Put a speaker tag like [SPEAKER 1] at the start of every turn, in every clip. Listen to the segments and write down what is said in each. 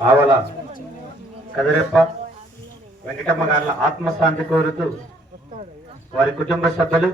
[SPEAKER 1] ఆవల కదిరెప్ప వెంకటమ్మ గారి ఆత్మశాంతి కోరుతూ వారి కుటుంబ సభ్యులు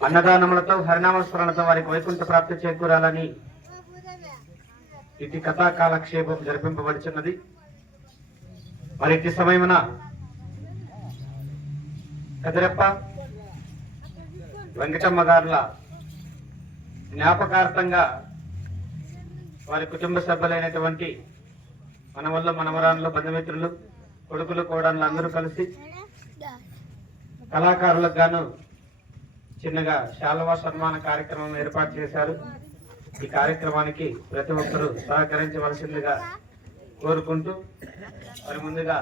[SPEAKER 1] అన్నదానములతో హరినామస్మరణతో వారికి వైకుంఠ ప్రాప్తి చేకూరాలని ఇది కథా కాలక్షేపం జరిపింపబడుచున్నది. మరి ఇట్టి సమయమున కదిరెప్ప వెంకటమ్మ గారుల జ్ఞాపకార్థంగా వారి కుటుంబ సభ్యులైనటువంటి మన వల్ల మనవరాళ్ళు బంధుమిత్రులు కొడుకులు కోడళ్ళు అందరూ కలిసి కళాకారులకు గాను చిన్నగా శాలవా సన్మాన కార్యక్రమం ఏర్పాటు చేశారు. ఈ కార్యక్రమానికి ప్రతి ఒక్కరూ సహకరించవలసిందిగా కోరుకుంటూ మరి ముందుగా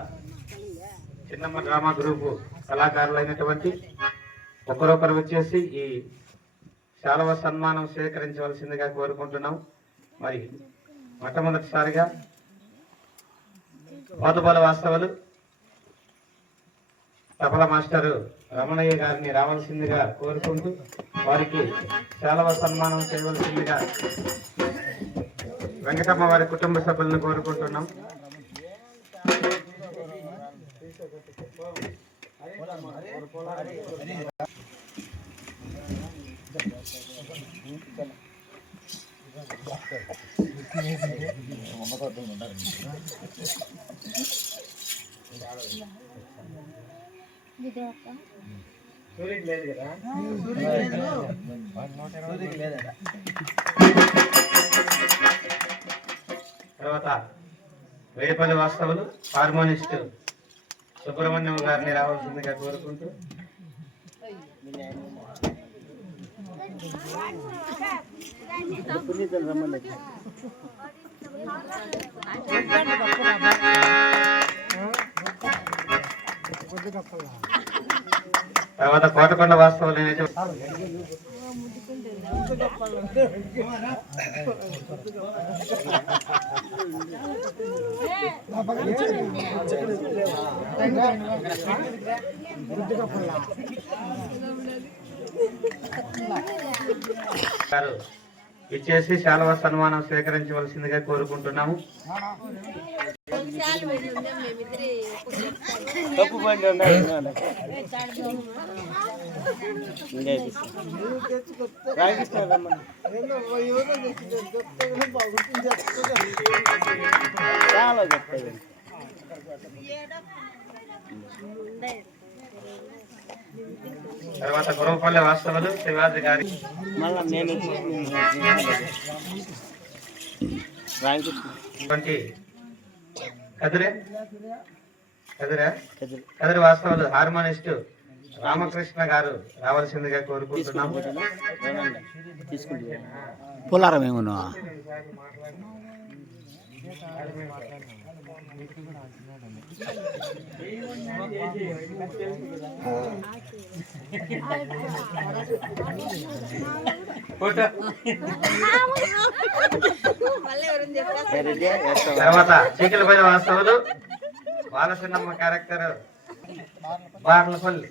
[SPEAKER 1] చిన్నమ్మ డ్రామా గ్రూపు కళాకారులైనటువంటి ఒకరొకరు వచ్చేసి ఈ శాలవ సన్మానం స్వీకరించవలసిందిగా కోరుకుంటున్నాం. మరి మొట్టమొదటిసారిగా పోతబల వాస్తవులు తపల మాస్టరు రమణయ్య గారిని రావాల్సిందిగా కోరుకుంటూ వారికి చాలా సన్మానం చేయవలసిందిగా వెంకటమ్మ వారి కుటుంబ సభ్యులను కోరుకుంటున్నాం. తర్వాత వేడిపల్లి వాస్తవులు హార్మోనిస్ట్ సుబ్రహ్మణ్యం గారిని రావాల్సిందిగా కోరుకుంటూ తర్వాత కోటకొండ వాస్తవం అయినటువంటి గారు ఇచ్చేసి శాలవ సన్మానం స్వీకరించవలసిందిగా కోరుకుంటున్నాము.
[SPEAKER 2] చాలా చెప్తాయి
[SPEAKER 1] తర్వాత గురవపల్లి వాస్తవులు శివాజీ గారి కదిరే? కదిరే? వాస్తవులు. హార్మోనిస్ట్ రామకృష్ణ గారు రావాల్సిందిగా కోరుకుంటున్నాము
[SPEAKER 3] పోలారం ఏమన్నా?
[SPEAKER 1] తర్వాత చీకిలపల్లి వాస్తవులు. బాలసిన్నమ్మ క్యారెక్టర్ బార్లపల్లి.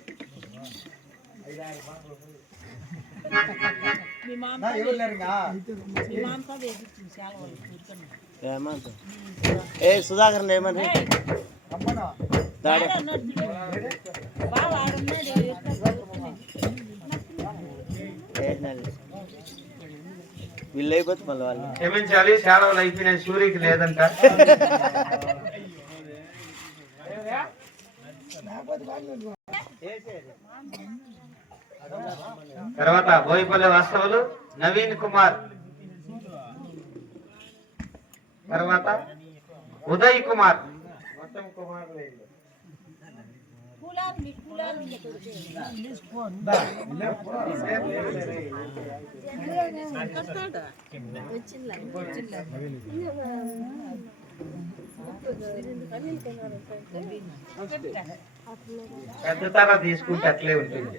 [SPEAKER 2] ఏమంత? ఏ సుధాకర్ ఏమని దాడి. వీళ్ళు అయిపోతే మళ్ళీ వాళ్ళు.
[SPEAKER 1] క్షమించాలి సేవలు అయిపోయిన సూర్యకి లేదంట. తర్వాత బోయిపల్లి వాస్తవులు నవీన్ కుమార్. తర్వాత ఉదయ్ కుమార్. మొత్తం కుమార్ పెద్ద తర తీసుకుంటే అట్లే ఉంటుంది.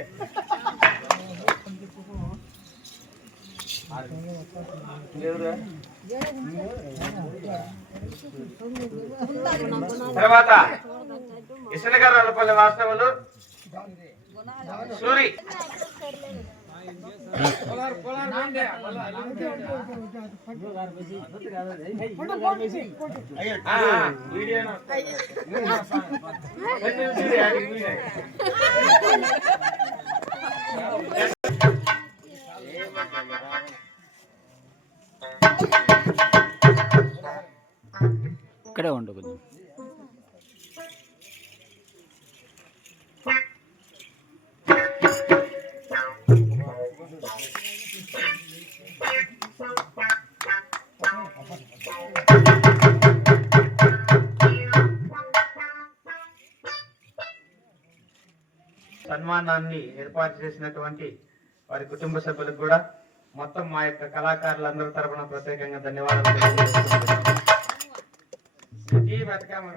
[SPEAKER 1] తర్వాత ఇసనగర్రలపల్లి వాస్తవులు సూరి. ఆ,
[SPEAKER 2] అక్కడే ఉండు కొంచెం.
[SPEAKER 1] సన్మానాన్ని ఏర్పాటు చేసినటువంటి వారి కుటుంబ సభ్యులకు కూడా మొత్తం మా యొక్క కళాకారులందరి తరపున ప్రత్యేకంగా ధన్యవాదాలు తెలియజేస్తున్నాను. టీ బతుకమ్మ.